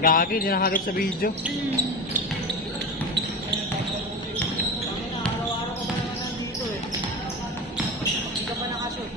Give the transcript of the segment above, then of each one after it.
Gagi, di nakakit sa video. Araw-araw ko ba naman nandito eh. Hindi ka pa nakashoot.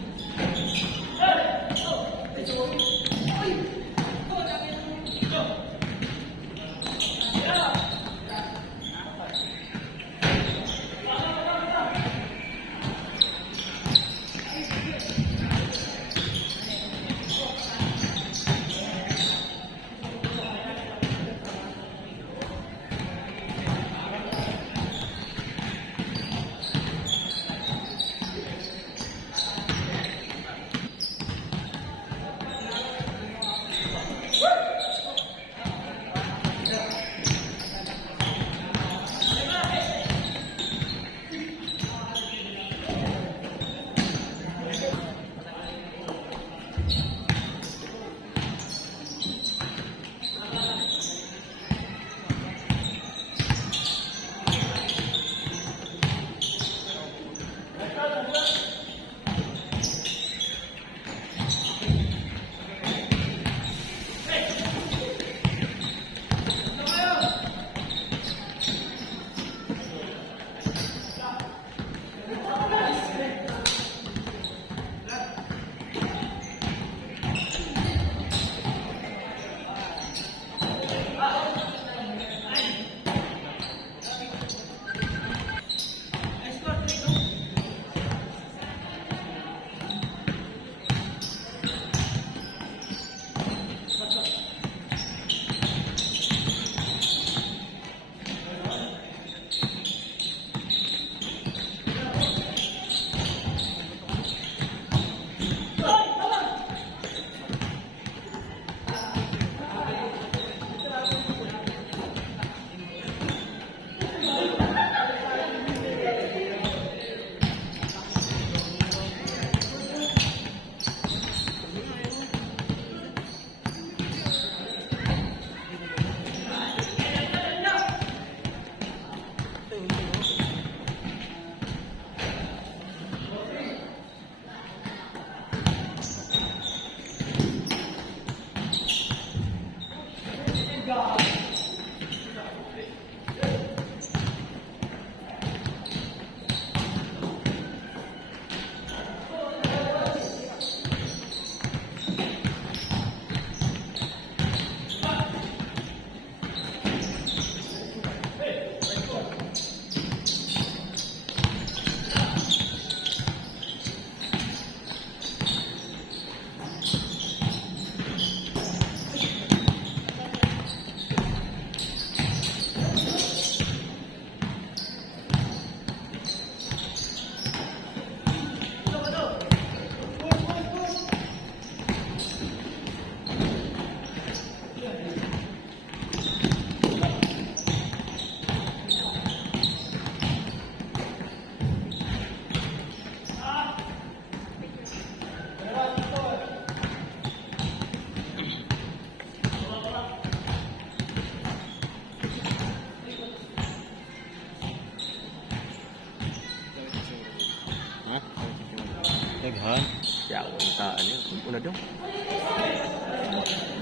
Daghan. Kaya ako ang taan yun. Una daw.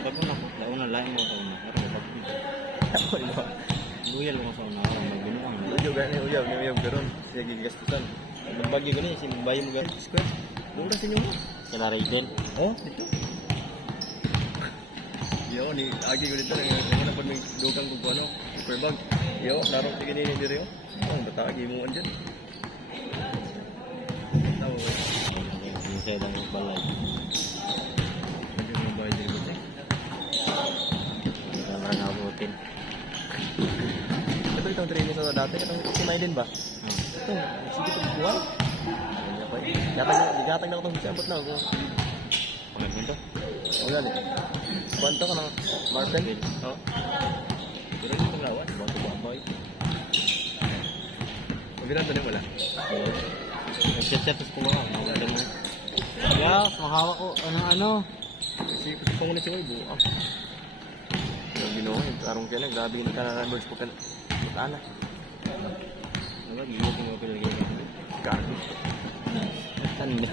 Bago na ko. Launa lain mo sa una. Pero bago dito. Luyal mo sa una. Orang magbinuang. Uyaw gani, uyaw garon. Siya gigastusan. Nagbagi gani. Simbayo mo gani. Square. Doon sa inyo mo. Sila Raiden. Oh, dito. Yo, ni agi ko dito. Ngayon na po may dugang kung ano. Super bag. Yo, laro sa ganyan dito yo. Oh, batagi mo andyan. Tao. Saya lang yung balay. Andyan mo ba yung dito? Hindi ka lang nabutin. Ito itong training sa dati. Itong si Maiden ba? Ito, sige ito buwan. Gatag na ako itong siyambot na ako. Pangit mo. O yan eh. Kwanto ka ng Martin? Oo. Pero yung panglawan, bang tubaboy. Mabilang doon wala. Nag-chat-chat sa kumaha. Mawala mo. Yeah, mahawak ko. Ano? Kasi kung muna siya buo. Yung ginawa yun, tarong kaya lang. Grabe yung kanana-birds po ka na. Tana. Wala, gilid mo pinagiging. Gago. Tanda.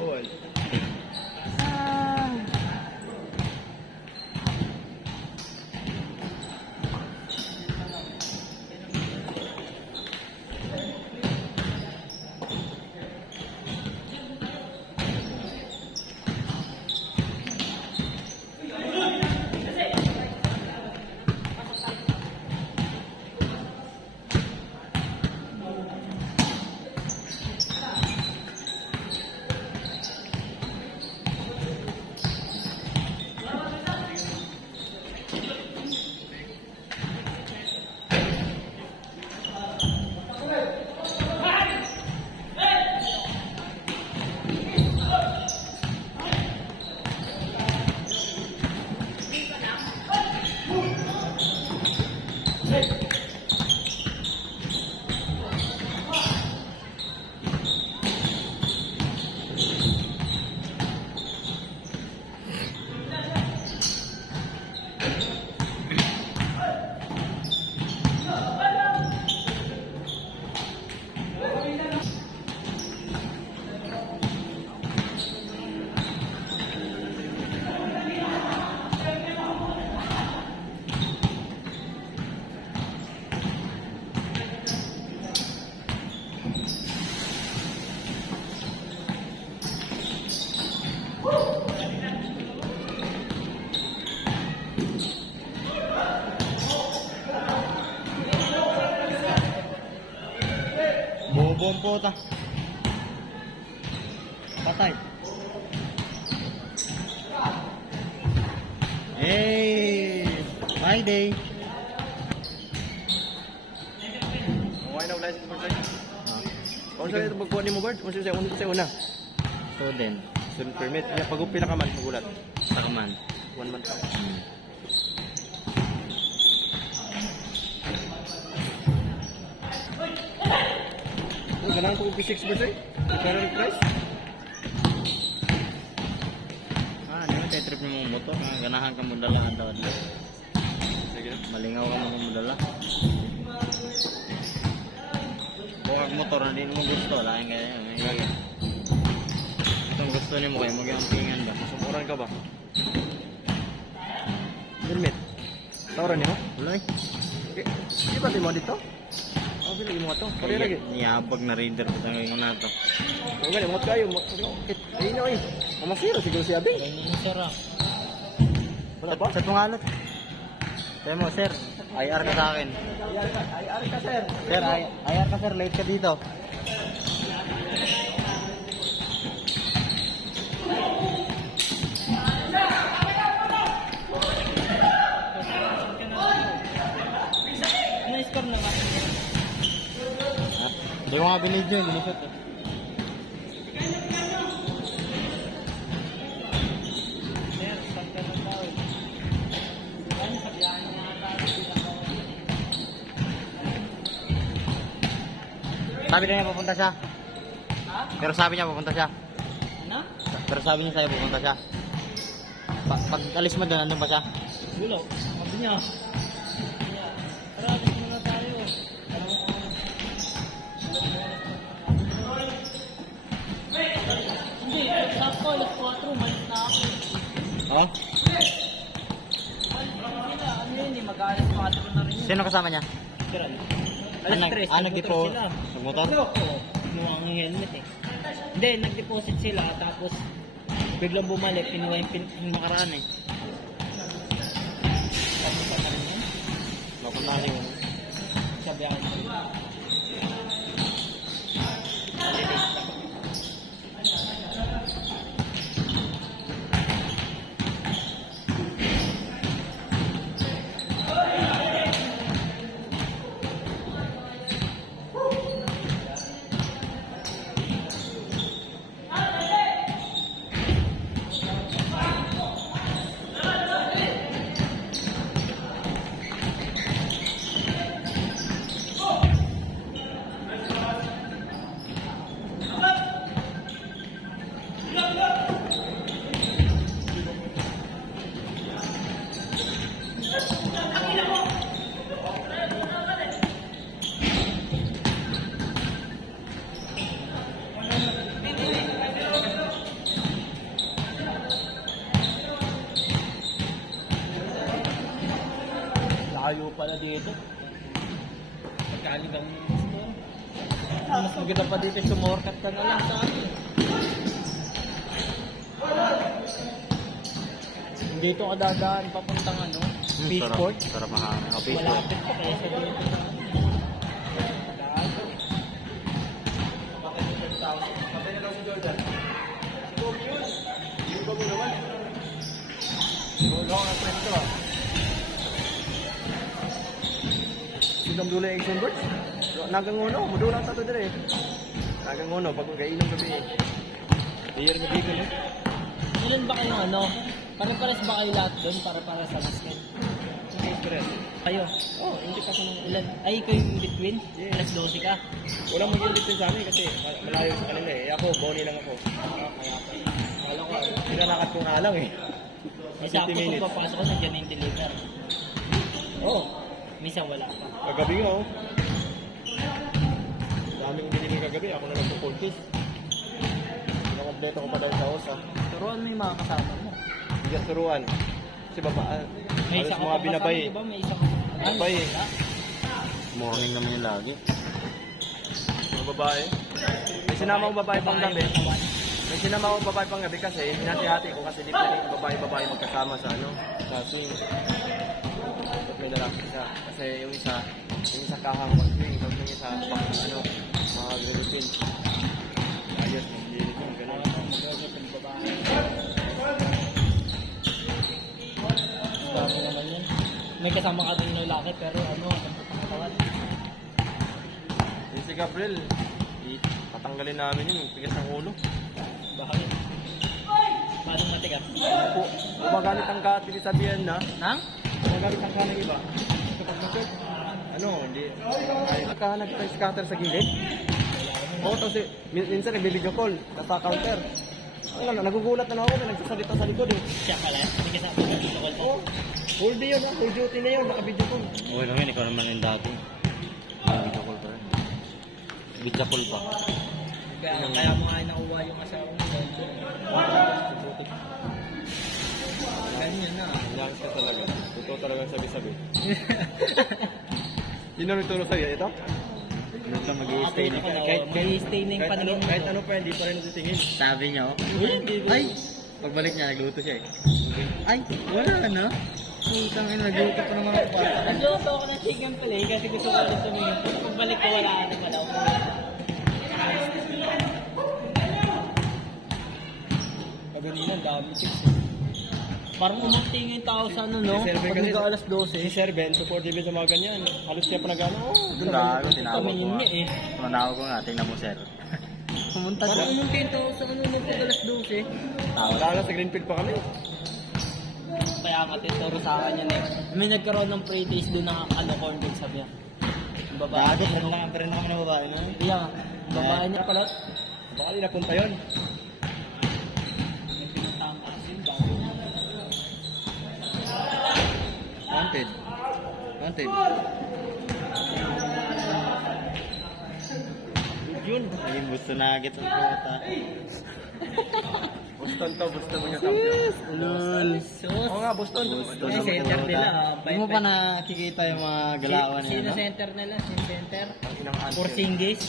Awal. buong puta. Patay. Hey! Friday! Kumain na license for sir. Ah, Kung saan ito magkuha ni mo, Bert? Kung saan una? student. Student permit. Iya, pag upila ka man, magulat. Sakaman. 1 month lang. Hmm. Oh, ganahan ko P6 ba sir? Current price? Ah, ano yung trip mo mong motor? Ah, ganahan ka mo dala ang tawad. Sige na. Malingaw ka mo dala. Bukas motor na din mo gusto. Lain kaya yan. Gano'n. Itong gusto niyo mo kayo mag-iampingan ba? Sumuran ka ba? Permit. Tawaran niyo? Wala eh. Di ba di mo dito? Oh, bilhin mo ito. Pari lagi. Niyabag na reader ko tayo na to. Kung gani, mo kayo. Ayun na eh. Mamasira siguro si Abi. Ganyan mo sir ah. Wala ba? Sa tungalot. Sabi mo sir, IR ka sa akin. Ay, ka sir. Sir, IR ka sir, late ka dito. Ano score naman? Hindi ko nga binidyo, ginisot eh. Sir, saan ka na daw? Ano sa biyahe niya ata? Sabi niya pupunta siya. Ha? Pero sabi niya pupunta siya. Ano? Pero sabi niya sa'yo pupunta siya. Pag alis mo doon, andun pa siya? Gulo. Sabi niya. Tara, alis muna tayo. Hindi, sakto, alas 4, malis na ako. Ha? Sila, ano yun eh, mag-alas 4 na rin yun. Sino kasama niya? Sir, ano? Ah, Alas 3, nagdipo. sila. Nagmotor? Oo, kinuha ang helmet eh. Hindi, nag-deposit sila, tapos biglang bumalik, kinuha yung makaraan eh. Papunta ka rin yun? Mapunta kasi yun. Sabi ako na. Layo pala dito. Pagkaligang gusto. Mas maganda pa dito, sumorkat ka na lang sa akin. Dito ka dadaan papuntang ano, Peachport. Sarap makahanap. Oh, Peachport. Malapit pa kaya sa dito. Daan. Patay na daw si Jordan. Siguro yun. Yung ba mo naman? Siguro ako ang friend ko ah. Sinong dula yung action birds? Nagangono, mudulang tato dire. Nagangono, pag kainom gabi eh. Iyer mo dito eh. Ilan ba kayo ano? Pare-pares ba kayo lahat doon para sa basket? Okay, correct. Kayo? Oh, hindi pa ng Ilan? Ay, kayo in between? Yes. Alas 12 ka? walang mag-invite sa amin kasi malayo sa kanila eh. Ako, boni lang ako. Kala ko, pinalakad ko nga lang eh. May 50 sakto minutes. kung papasok ko, nandiyan na yung deliver. Oh, Misa wala pa. kagabi nga oh. Daming binili kagabi, ako na lang po cold Nakampleto ko pa dahil sa OSA. Turuan mo yung mga kasama mo. Hindi ka turuan. Kasi babaan. May Halos isa ka mga pang binabay kasama, eh. diba? May isa ka. Binabay eh. Morning naman yung lagi. Mga babae. May sinama akong babae pang gabi. May sinama akong babae pang gabi kasi hinati-hati ko kasi di pwede babae-babae magkasama sa ano. Sa swing. At may lalaki isa. Kasi yung isa kahang pag-swing. Tapos yung isa pang ano. Mga grillipin. Ayos, maglilit yung ganun. Dami naman yun. May kasama ka din ng lalaki pero ano, ang katawan. Yung si Gabriel, patanggalin namin yun, tigas ng ulo. Bakit? Paano matigas? Po, gumagalit ang kat, hindi sabihan na. Nang? Gumagalit ang kat ng iba. Kapag masok, ano, hindi. Ay, nakahanap tayo scatter sa gilid. Oo, tapos minsan nagbibigyo call, nasa counter. Ano, nagugulat na ako, may nagsasalita sa likod eh. Siya pala, hindi kasama ng video call. Oo, full day yun, full duty na yun, naka-video call. Okay lang yan, ikaw naman yung dati. Video call pa rin. Video call pa. Kaya mo nga nakuha yung asawa mo dahil doon. Ganyan na. Relax ka talaga. Totoo talaga sabi-sabi. Yun ang nagturo sa'yo, ito? Ano ka mag-i-stay na? Mag-i-stay na yung paningin mo. Kahit ano pa, hindi pa rin natitingin. Sabi niya, oh. Ay! Pagbalik niya, nagluto siya eh. Ay! Wala na. Putang ina, nagluto pa naman ako para. Nagluto ako ng chicken pala eh, kasi gusto ko ulit tumingin. Pagbalik ko wala na pala. Kaganina, dami chicks eh. Parang umunti nga yung tao sa ano, no? Si Serben Pag kasi- nag-aalas 12. Si Sir Ben, supportive sa mga ganyan. Halos siya pa nag-ano. Doon na ako, tinawag ko Tumingin nga. niya eh. Tinawag ko nga, tingnan mo sir. Pumunta siya. Parang umunti yung tao sa ano, nag-aalas 12. Wala sa Greenfield pa kami. Kaya nga tinuro sa akin yan eh. May nagkaroon ng pre-taste doon ng ano, corn dog sabi niya. Yung babae. Bago, pa rin kami ng babae na. Yeah, yung babae niya pala. Baka di napunta yun. Yung pinuntahan ka kasi yung bago niya. Wanted. Wanted. Yun. Naging gusto na kita sa puta. Boston to, Boston mo yung champion. Ulul. Sus! Oo nga, Boston. Boston. Yung center nila. Hindi mo pa nakikita yung mga galawan niya, Sino no? center nila? Sino center? Inang Anton. Porzingis.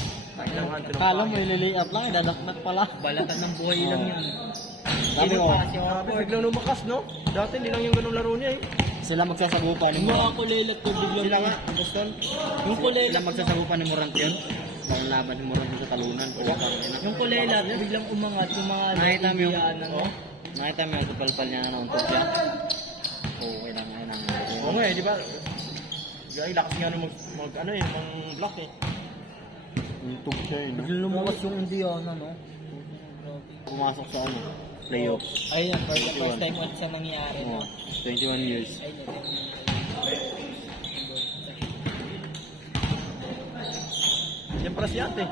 Inang Anton. Kala mo ililiap lang, idadaknak pala. Balatan ng buhay lang Oo. yun. Sabi Sino ko, pa? Si Grabe, Horford. biglang lumakas, no? Dati hindi lang yung ganun laro niya eh. sila magsasagupan ni Yung mga Morant. kulilat ko biglang. Sila nga, Boston. Yung Sila kulilat. magsasagupan ni Morant yun. Bang laban ni Morant sa talunan. Yung kulilat, biglang umangat. Yung mga Nakita mo yung- nabibiyaan, ano? Nakita mo yung palpal niya na nauntog siya? Oo, kailangan. Oo nga eh, di ba? Ay, lakas nga nung ano eh, mang block eh. Untog siya eh. Biglang lumakas yung Indiana, no? Pumasok sa ano, playoffs. Ayun, for the first time ulit siya nangyari, Oo, no? 21 years. Ayun, yun. Yan pala si ate.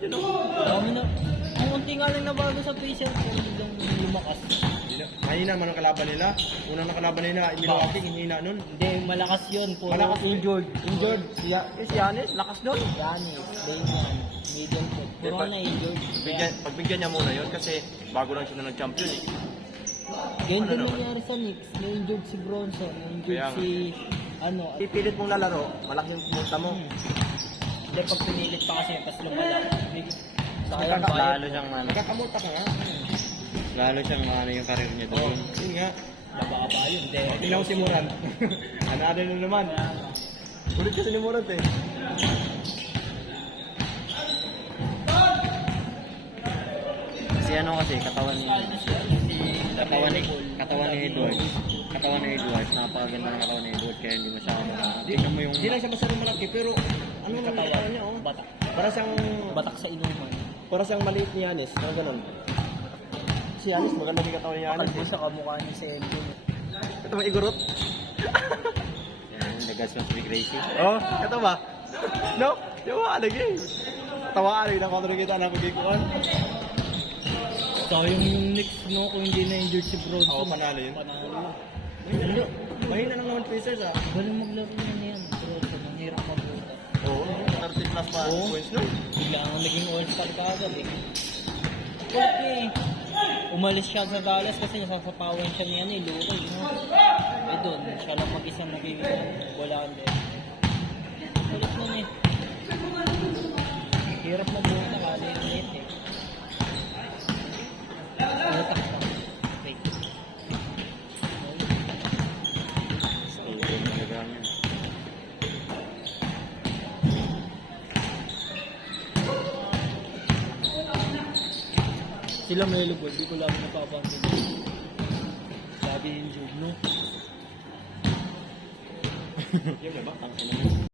Yan o. Dami na. Ang unti nga lang nabago sa patient, pero biglang lumakas. Mahina man ang kalaban nila. Unang nakalaban nila, Milwaukee, hinihina nun. Hindi, malakas yun. Puro Malakas injured. Injured. Si Giannis, lakas nun. Yanis, Damian, Middleton. Puro Diba? na injured. Pagbigyan niya muna yun kasi bago lang siya na nag-champion eh. Ganyan Ano din naman? nangyari sa Knicks. Na-injured si Bronson. Na-injured Kaya nga. si... Ano? Pipilit mong lalaro, malaki yung pumunta mo. Hindi, pag pinilit pa kasi, tapos lumala. Sayang Nagkaka- bayad. Lalo siyang ano, Nagkakamuta ka nga. lalo siyang ano yung karir niya doon. Yun nga. Baka ba yun? Hindi. Tingnan ko si Moran. Ano na naman. Ulit kasi ni Moran eh. Kasi ano kasi, katawan ni Edwards. Katawan ni Edwards, napakaganda ng katawan ni Edwards kaya hindi masyado tingnan mo yung Hindi lang siya masyadong malaki pero ano naman yung katawan niya oh. Batak. Para siyang maliit ni Giannis. Ano ganun. Si Giannis maganda yung katawan ni Giannis. Kalbo sa kamukha niya sa MJ. Ito ba igurot? yan, nagas mas big Gracie. Oh, ito ba? No? Yung mga alagay. Tawaan na kontra kita na pagkikuan. Sayang yung Knicks, no? Kung hindi na-injured si Bronson. Oo, panalo yun. Panalo. Mahina lang naman Pacers ah. Galing maglaro na yan. Bronson, ang hirap mabuta. Oo, 30 plus pa Oo. points no? Bigla ang naging all-star kagad eh. Okay. Umalis siya sa Dallas kasi nasasapawan siya niya ni Luka. No? Eh doon, siya lang mag-isang naging wala din. Ulit nun eh. Hirap mabuta kasi ulit eh. Utak pa. Wait. Stable talaga niya. Sila Melo Ball, di ko lang napapansin. Sabi yung Jude, no? Yung ba? Ang